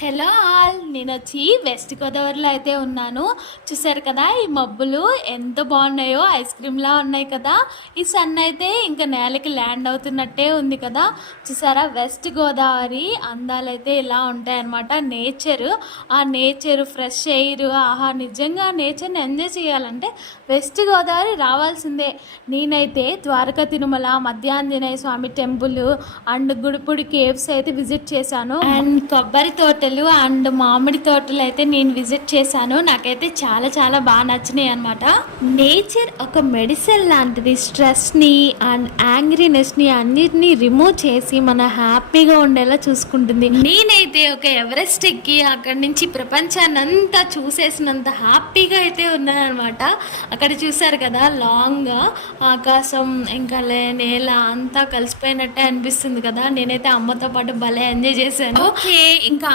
Hello all, నేను వచ్చి west గోదావరిలో అయితే ఉన్నాను. చూసారు కదా ఈ మబ్బులు ఎంత బాగున్నాయో, ఐస్ క్రీమ్లా ఉన్నాయి కదా. ఈ సన్ అయితే ఇంకా నేలకి ల్యాండ్ అవుతున్నట్టే ఉంది కదా. చూసారా వెస్ట్ గోదావరి అందాలైతే ఇలా ఉంటాయి అన్నమాట. ఆ నేచర్ ఫ్రెష్ ఎయిర్, ఆహా నిజంగా నేచర్ని ఎంజాయ్ చేయాలంటే వెస్ట్ గోదావరి రావాల్సిందే. నేనైతే ద్వారకా తిరుమల, మధ్యాంజనేయ స్వామి టెంపుల్ అండ్ గుడిపూడి కేవ్స్ అయితే విజిట్ చేశాను. అండ్ కొబ్బరి తోటలు అండ్ మామిడి తోటలు అయితే నేను విజిట్ చేశాను. నాకైతే చాలా చాలా బాగా నచ్చినాయి అనమాట. నేచర్ ఒక మెడిసిన్ లాంటిది. స్ట్రెస్ని అండ్ యాంగ్రీనెస్ని అన్నిటినీ రిమూవ్ చేసి మన హ్యాపీగా ఉండేలా చూసుకుంటుంది. నేనైతే ఒక ఎవరెస్ట్ ఎక్కి అక్కడి నుంచి ప్రపంచాన్ని అంతా చూసేసినంత హ్యాపీగా అయితే ఉన్నాను అనమాట. అక్కడ చూసారు కదా లాంగ్గా ఆకాశం ఇంకా నేల అంతా కలిసిపోయినట్టే అనిపిస్తుంది కదా. నేనైతే అమ్మతో పాటు భలే ఎంజాయ్ చేశాను. ఓకే, ఇంకా